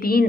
3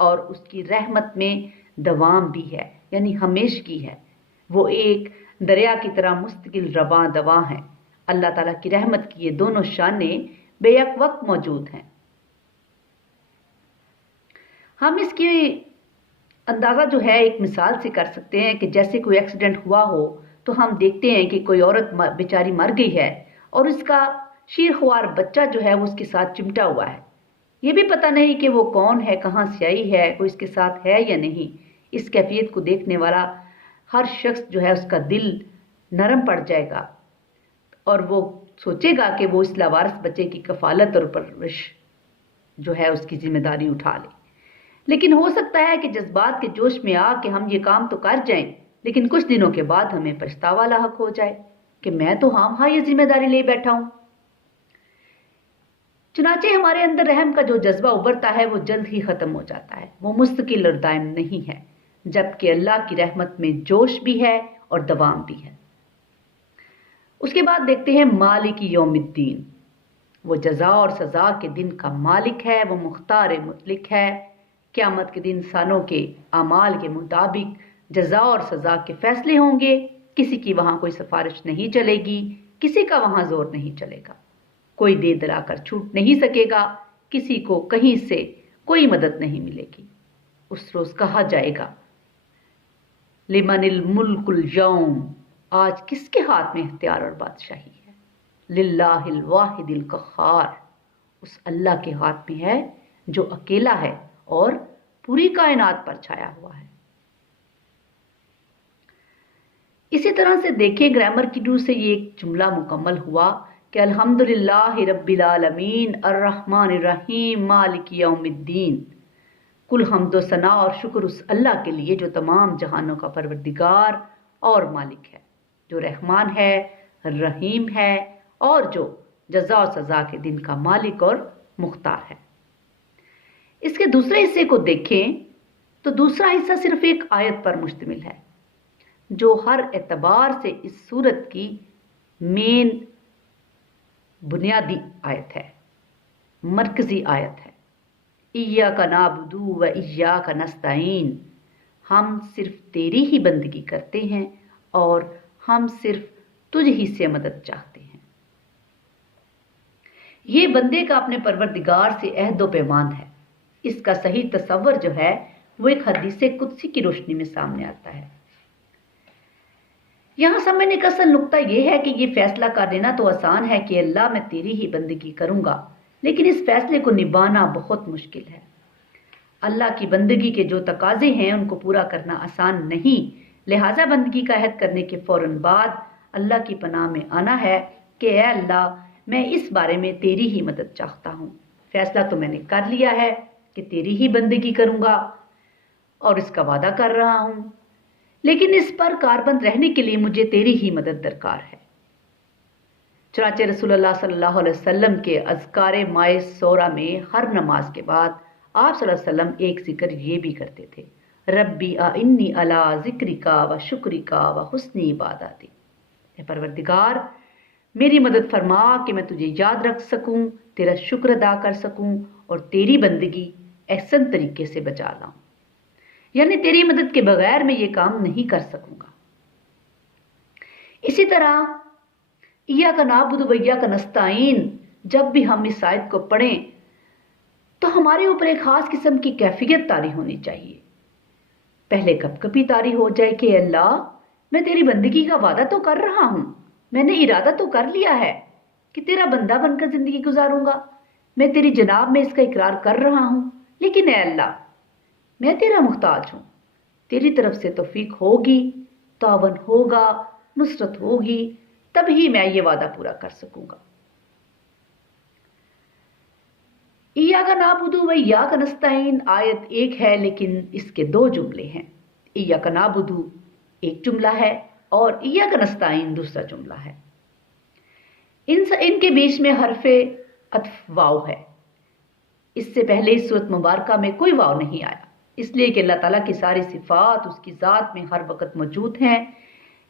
اور اس کی رحمت میں دوام بھی ہے، یعنی ہمیشگی ہے۔ وہ ایک دریا کی طرح مستقل رواں دواں ہے۔ اللہ تعالیٰ کی رحمت کی یہ دونوں شانیں بے یک وقت موجود ہیں۔ ہم اس کی اندازہ جو ہے ایک مثال سے کر سکتے ہیں کہ جیسے کوئی ایکسیڈنٹ ہوا ہو تو ہم دیکھتے ہیں کہ کوئی عورت بیچاری مر گئی ہے اور اس کا شیرخوار بچہ جو ہے وہ اس کے ساتھ چمٹا ہوا ہے۔ یہ بھی پتہ نہیں کہ وہ کون ہے، کہاں سے آئی ہے، کوئی اس کے ساتھ ہے یا نہیں۔ اس کیفیت کو دیکھنے والا ہر شخص جو ہے اس کا دل نرم پڑ جائے گا اور وہ سوچے گا کہ وہ اس لاوارث بچے کی کفالت اور پرورش جو ہے اس کی ذمہ داری اٹھا لے۔ لیکن ہو سکتا ہے کہ جذبات کے جوش میں آ کے ہم یہ کام تو کر جائیں، لیکن کچھ دنوں کے بعد ہمیں پچھتاوا لاحق ہو جائے کہ میں تو ہاں یہ ذمہ داری لے بیٹھا ہوں۔ چنانچہ ہمارے اندر رحم کا جو جذبہ ابھرتا ہے وہ جلد ہی ختم ہو جاتا ہے، وہ مستقل اور دائم نہیں ہے، جبکہ اللہ کی رحمت میں جوش بھی ہے اور دوام بھی ہے۔ اس کے بعد دیکھتے ہیں مالک یوم الدین، وہ جزا اور سزا کے دن کا مالک ہے، وہ مختار مطلق ہے۔ قیامت کے دن انسانوں کے اعمال کے مطابق جزا اور سزا کے فیصلے ہوں گے۔ کسی کی وہاں کوئی سفارش نہیں چلے گی، کسی کا وہاں زور نہیں چلے گا، کوئی دے دلا کر چھوٹ نہیں سکے گا، کسی کو کہیں سے کوئی مدد نہیں ملے گی۔ اس روز کہا جائے گا لمن الملک اليوم، آج کس کے ہاتھ میں اختیار اور بادشاہی ہے؟ للہ الواحد القہار، اس اللہ کے ہاتھ میں ہے جو اکیلا ہے اور پوری کائنات پر چھایا ہوا ہے۔ اسی طرح سے دیکھیں گرامر کی رو سے یہ ایک جملہ مکمل ہوا کہ الحمدللہ رب العالمین الرحمن الرحیم مالک یوم الدین۔ کل حمد و ثنا اور شکر اس اللہ کے لیے جو تمام جہانوں کا پروردگار اور مالک ہے، جو رحمان ہے، رحیم ہے اور جو جزا و سزا کے دن کا مالک اور مختار ہے۔ اس کے دوسرے حصے کو دیکھیں تو دوسرا حصہ صرف ایک آیت پر مشتمل ہے جو ہر اعتبار سے اس سورت کی مین بنیادی آیت ہے، مرکزی آیت ہے۔ ایاک نعبد و ایاک نستعین، ہم صرف تیری ہی بندگی کرتے ہیں اور ہم صرف تجھ ہی سے مدد چاہتے ہیں۔ یہ بندے کا اپنے پروردگار سے عہد و پیمان ہے۔ اس کا صحیح تصور جو ہے وہ ایک حدیث قدسی کی روشنی میں سامنے آتا ہے۔ یہاں سمجھنے کا اصل نقطہ یہ ہے کہ یہ فیصلہ کر لینا تو آسان ہے کہ اللہ میں تیری ہی بندگی کروں گا، لیکن اس فیصلے کو نبھانا بہت مشکل ہے۔ اللہ کی بندگی کے جو تقاضے ہیں ان کو پورا کرنا آسان نہیں، لہٰذا بندگی کا عہد کرنے کے فوراً بعد اللہ کی پناہ میں آنا ہے کہ اے اللہ، میں اس بارے میں تیری ہی مدد چاہتا ہوں۔ فیصلہ تو میں نے کر لیا ہے کہ تیری ہی بندگی کروں گا اور اس کا وعدہ کر رہا ہوں، لیکن اس پر کاربند رہنے کے لیے مجھے تیری ہی مدد درکار ہے۔ چنانچہ رسول اللہ صلی اللہ علیہ وسلم کے اذکار مائے سورہ میں ہر نماز کے بعد آپ صلی اللہ علیہ وسلم ایک ذکر یہ بھی کرتے تھے، ربی اعنی علی ذکرکا و شکرکا و حسن عبادتی، اے پروردگار میری مدد فرما کہ میں تجھے یاد رکھ سکوں، تیرا شکر ادا کر سکوں اور تیری بندگی احسن طریقے سے بجا لاؤں، یعنی تیری مدد کے بغیر میں یہ کام نہیں کر سکوں گا۔ اسی طرح ایاک نعبد و ایاک نستعین، جب بھی ہم اس آیت کو پڑھیں تو ہمارے اوپر ایک خاص قسم کی کیفیت طاری ہونی چاہیے۔ پہلے کب کبھی طاری ہو جائے کہ اللہ میں تیری بندگی کا وعدہ تو کر رہا ہوں، میں نے ارادہ تو کر لیا ہے کہ تیرا بندہ بن کر زندگی گزاروں گا، میں تیری جناب میں اس کا اقرار کر رہا ہوں، لیکن اے اللہ میں تیرا محتاج ہوں، تیری طرف سے توفیق ہوگی، تعاون ہوگا، نصرت ہوگی، تب ہی میں یہ وعدہ پورا کر سکوں گا۔ ایاک نعبد و ایاک نستعین آیت ایک ہے لیکن اس کے دو جملے ہیں۔ ایاک نعبد ایک جملہ ہے اور ایاک نستعین دوسرا جملہ ہے۔ ان کے بیچ میں حرف عطف واو ہے۔ اس سے پہلے اس سورت مبارکہ میں کوئی واو نہیں آیا، اس لیے کہ اللہ تعالیٰ کی ساری صفات اس کی ذات میں ہر وقت موجود ہیں۔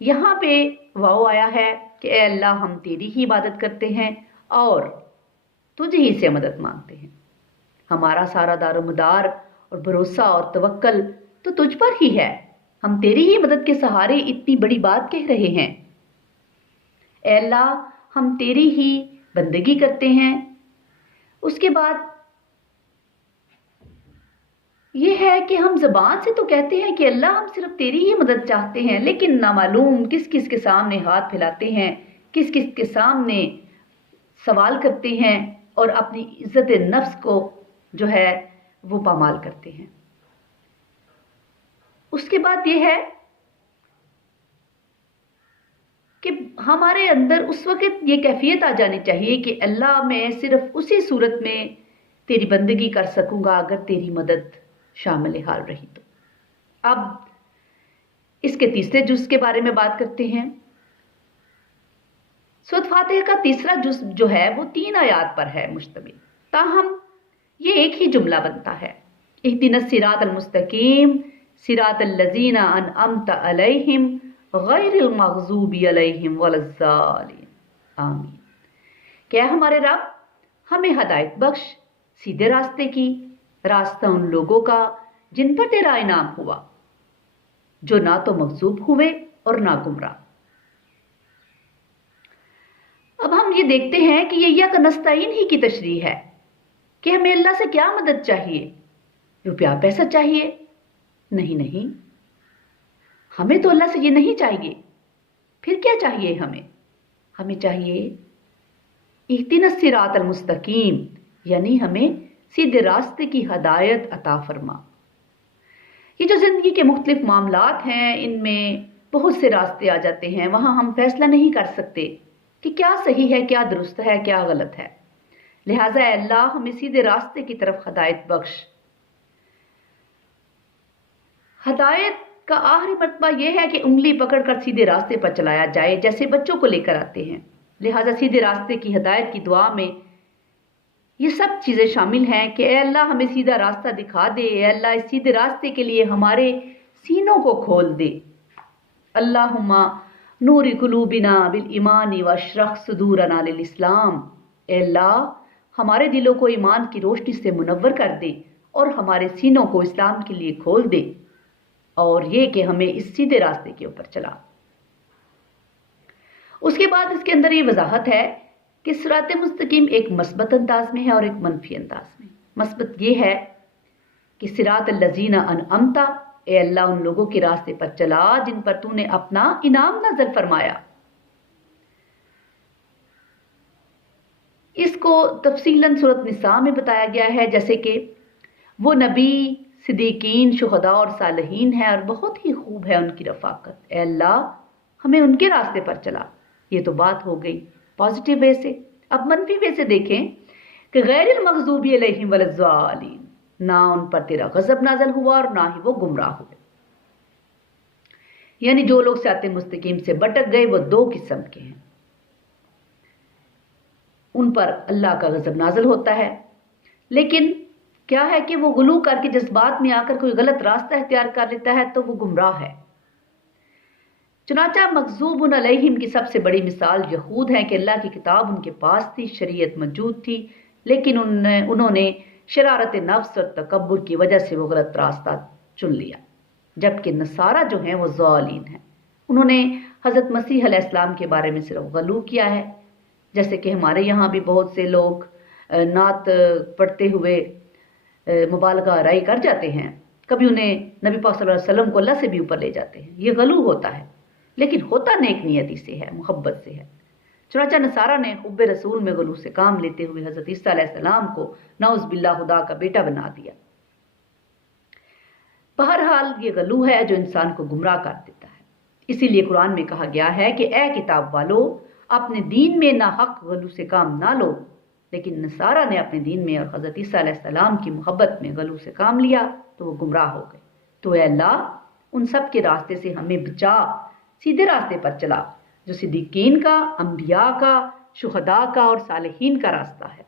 یہاں پہ واو آیا ہے کہ اے اللہ ہم تیری ہی عبادت کرتے ہیں اور تجھ ہی سے مدد مانگتے ہیں، ہمارا سارا دار و مدار اور بھروسہ اور توکل تو تجھ پر ہی ہے، ہم تیری ہی مدد کے سہارے اتنی بڑی بات کہہ رہے ہیں۔ اے اللہ ہم تیری ہی بندگی کرتے ہیں۔ اس کے بعد یہ ہے کہ ہم زبان سے تو کہتے ہیں کہ اللہ ہم صرف تیری ہی مدد چاہتے ہیں، لیکن نامعلوم کس کس کے سامنے ہاتھ پھیلاتے ہیں، کس کس کے سامنے سوال کرتے ہیں اور اپنی عزت نفس کو جو ہے وہ پامال کرتے ہیں۔ اس کے بعد یہ ہے کہ ہمارے اندر اس وقت یہ کیفیت آ جانی چاہیے کہ اللہ میں صرف اسی صورت میں تیری بندگی کر سکوں گا اگر تیری مدد شامل حال رہی تو۔ اب اس کے تیسرے جز کے بارے میں بات کرتے ہیں۔ سورۃ فاتحہ کا تیسرا جز جو ہے وہ 3 آیات پر ہے مشتمل، تاہم یہ ایک ہی جملہ بنتا ہے، اہدنا الصراط المستقیم صراط الذین انعمت علیہم غیر المغضوب علیہم ولا الضالین آمین۔ کہ ہمارے رب ہمیں ہدایت بخش سیدھے راستے کی، راستہ ان لوگوں کا جن پر تیرا انعام ہوا، جو نہ تو مغضوب ہوئے اور نہ گمراہ۔ اب ہم یہ دیکھتے ہیں کہ یہ ایاک نستعین ہی کی تشریح ہے کہ ہمیں اللہ سے کیا مدد چاہیے؟ روپیہ پیسہ چاہیے؟ نہیں، ہمیں تو اللہ سے یہ نہیں چاہیے۔ پھر کیا چاہیے ہمیں؟ ہمیں چاہیے اہدنا الصراط المستقیم، یعنی ہمیں سیدھے راستے کی ہدایت عطا فرما۔ یہ جو زندگی کے مختلف معاملات ہیں ان میں بہت سے راستے آ جاتے ہیں، وہاں ہم فیصلہ نہیں کر سکتے کہ کیا صحیح ہے، کیا درست ہے، کیا غلط ہے۔ لہٰذا اے اللہ ہمیں سیدھے راستے کی طرف ہدایت بخش۔ ہدایت کا آخری مرتبہ یہ ہے کہ انگلی پکڑ کر سیدھے راستے پر چلایا جائے، جیسے بچوں کو لے کر آتے ہیں۔ لہٰذا سیدھے راستے کی ہدایت کی دعا میں یہ سب چیزیں شامل ہیں کہ اے اللہ ہمیں سیدھا راستہ دکھا دے، اے اللہ اس سیدھے راستے کے لیے ہمارے سینوں کو کھول دے۔ اللہم نور قلوبنا بالایمان واشرح صدورنا للاسلام، اے اللہ ہمارے دلوں کو ایمان کی روشنی سے منور کر دے اور ہمارے سینوں کو اسلام کے لیے کھول دے، اور یہ کہ ہمیں اس سیدھے راستے کے اوپر چلا۔ اس کے بعد اس کے اندر یہ وضاحت ہے کہ صراط مستقیم ایک مثبت انداز میں ہے اور ایک منفی انداز میں۔ مثبت یہ ہے کہ صراط الذین انعمت، اے اللہ ان لوگوں کے راستے پر چلا جن پر تو نے اپنا انعام نازل فرمایا۔ اس کو تفصیلاً سورۃ نساء میں بتایا گیا ہے، جیسے کہ وہ نبی، صدیقین، شہداء اور صالحین ہیں اور بہت ہی خوب ہے ان کی رفاقت۔ اے اللہ ہمیں ان کے راستے پر چلا۔ یہ تو بات ہو گئی پازیٹیو وے سے۔ اب منفی وے سے دیکھیں کہ غیر المغضوب علیہم ولا الضالین، نہ ان پر تیرا غضب نازل ہوا اور نہ ہی وہ گمراہ ہوئے۔ یعنی جو لوگ صراط مستقیم سے بٹک گئے وہ 2 قسم کے ہیں۔ ان پر اللہ کا غضب نازل ہوتا ہے، لیکن کیا ہے کہ وہ غلو کر کے جذبات میں آ کر کوئی غلط راستہ اختیار کر لیتا ہے تو وہ گمراہ ہے۔ چنانچہ مغضوب علیہم کی سب سے بڑی مثال یہود ہیں کہ اللہ کی کتاب ان کے پاس تھی، شریعت موجود تھی، لیکن انہوں نے شرارت نفس اور تکبر کی وجہ سے وہ غلط راستہ چن لیا۔ جبکہ نصارہ جو ہیں وہ ضالین ہیں، انہوں نے حضرت مسیح علیہ السلام کے بارے میں صرف غلو کیا ہے، جیسے کہ ہمارے یہاں بھی بہت سے لوگ نعت پڑھتے ہوئے مبالغہ آرائی کر جاتے ہیں، کبھی انہیں نبی پاک صلی اللہ علیہ وسلم کو اللہ سے بھی اوپر لے جاتے ہیں۔ یہ غلو ہوتا ہے، لیکن ہوتا نیک نیتی سے ہے، محبت سے ہے۔ چنانچہ نصارہ نے حب رسول میں غلو سے کام لیتے ہوئے حضرت عیسیٰ علیہ السلام کو نعوذ باللہ خدا کا بیٹا بنا دیا۔ بہرحال یہ غلو ہے جو انسان کو گمراہ کر دیتا ہے۔ اسی لیے قرآن میں کہا گیا ہے کہ اے کتاب والو اپنے دین میں ناحق غلو سے کام نہ لو، لیکن نصارہ نے اپنے دین میں اور حضرت عیسیٰ علیہ السلام کی محبت میں غلو سے کام لیا تو وہ گمراہ ہو گئے۔ تو اے اللہ ان سب کے راستے سے ہمیں بچا، سیدھے راستے پر چلا جو صدیقین کا، انبیاء کا، شہداء کا اور صالحین کا راستہ ہے۔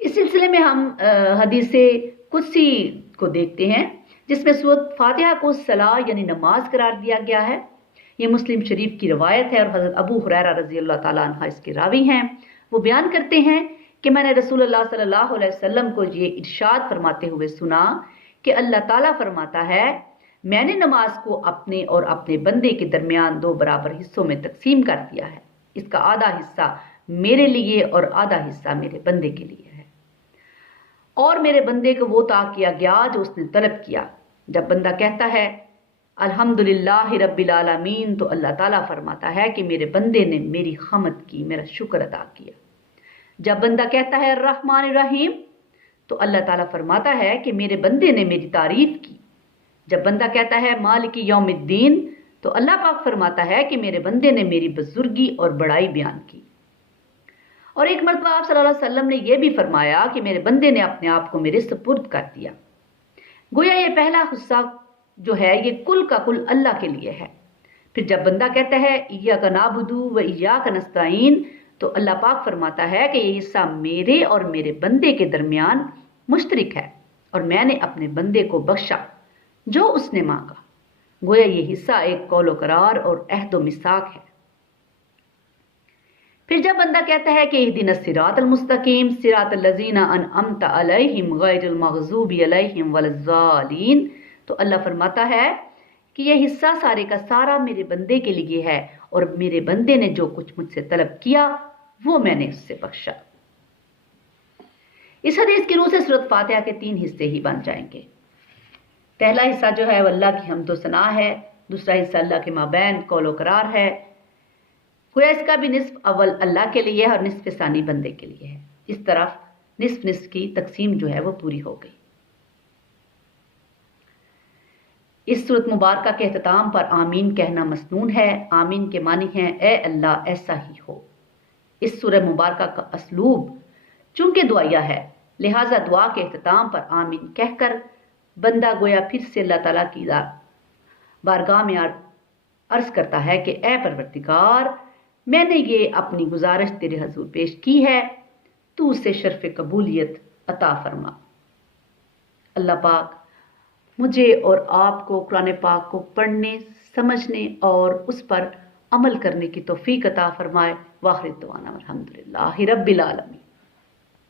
اس سلسلے میں ہم حدیث قدسی کو دیکھتے ہیں جس میں سورۃ فاتحہ کو صلاح یعنی نماز قرار دیا گیا ہے۔ یہ مسلم شریف کی روایت ہے اور حضرت ابو ہریرہ رضی اللہ تعالیٰ عنہ اس کے راوی ہیں۔ وہ بیان کرتے ہیں کہ میں نے رسول اللہ صلی اللہ علیہ وسلم کو یہ ارشاد فرماتے ہوئے سنا کہ اللہ تعالیٰ فرماتا ہے میں نے نماز کو اپنے اور اپنے بندے کے درمیان 2 برابر حصوں میں تقسیم کر دیا ہے، اس کا آدھا حصہ میرے لیے اور آدھا حصہ میرے بندے کے لیے ہے، اور میرے بندے کو وہ عطا کیا گیا جو اس نے طلب کیا۔ جب بندہ کہتا ہے الحمدللہ رب العالمین تو اللہ تعالیٰ فرماتا ہے کہ میرے بندے نے میری حمد کی، میرا شکر ادا کیا۔ جب بندہ کہتا ہے الرحمن الرحیم تو اللہ تعالیٰ فرماتا ہے کہ میرے بندے نے میری تعریف کی۔ جب بندہ کہتا ہے مالک یوم الدین تو اللہ پاک فرماتا ہے کہ میرے بندے نے میری بزرگی اور بڑائی بیان کی۔ اور ایک مرتبہ آپ صلی اللہ علیہ وسلم نے یہ بھی فرمایا کہ میرے بندے نے اپنے آپ کو میرے سپرد کر دیا۔ گویا یہ پہلا حصہ جو ہے یہ کل کا کل اللہ کے لیے ہے۔ پھر جب بندہ کہتا ہے ایاک نعبد و ایاک نستعین تو اللہ پاک فرماتا ہے کہ یہ حصہ میرے اور میرے بندے کے درمیان مشترک ہے اور میں نے اپنے بندے کو بخشا جو اس نے مانگا۔ گویا یہ حصہ ایک قول و قرار اور عہد و میثاق ہے۔ پھر جب بندہ کہتا ہے کہ اہدنا الصراط المستقیم صراط الذین انعمت علیہم غیر المغضوب علیہم ولا الضالین تو اللہ فرماتا ہے کہ یہ حصہ سارے کا سارا میرے بندے کے لیے ہے اور میرے بندے نے جو کچھ مجھ سے طلب کیا وہ میں نے اس سے بخشا۔ اس حدیث کی روح سے سورۃ فاتحہ کے 3 حصے ہی بن جائیں گے۔ پہلا حصہ جو ہے وہ اللہ کی حمد و ثنا ہے، دوسرا حصہ اللہ کے مابین قول و قرار ہے، گویا اس کا بھی نصف اول اللہ کے لیے ہے اور نصف ثانی بندے کے لیے ہے۔ اس طرح نصف نصف کی تقسیم جو ہے وہ پوری ہو گئی۔ اس صورت مبارکہ کے اختتام پر آمین کہنا مسنون ہے۔ آمین کے معنی ہیں اے اللہ ایسا ہی ہو۔ اس سورہ مبارکہ کا اسلوب چونکہ دعائیہ ہے لہٰذا دعا کے اختتام پر آمین کہہ کر بندہ گویا پھر سے اللہ تعالیٰ کی بارگاہ میں عرض کرتا ہے کہ اے پروردگار میں نے یہ اپنی گزارش تیرے حضور پیش کی ہے، تو اسے شرف قبولیت عطا فرما۔ اللہ پاک مجھے اور آپ کو قرآن پاک کو پڑھنے، سمجھنے اور اس پر عمل کرنے کی توفیق عطا فرمائے۔ واخر دعوانا الحمدللہ رب العالمین۔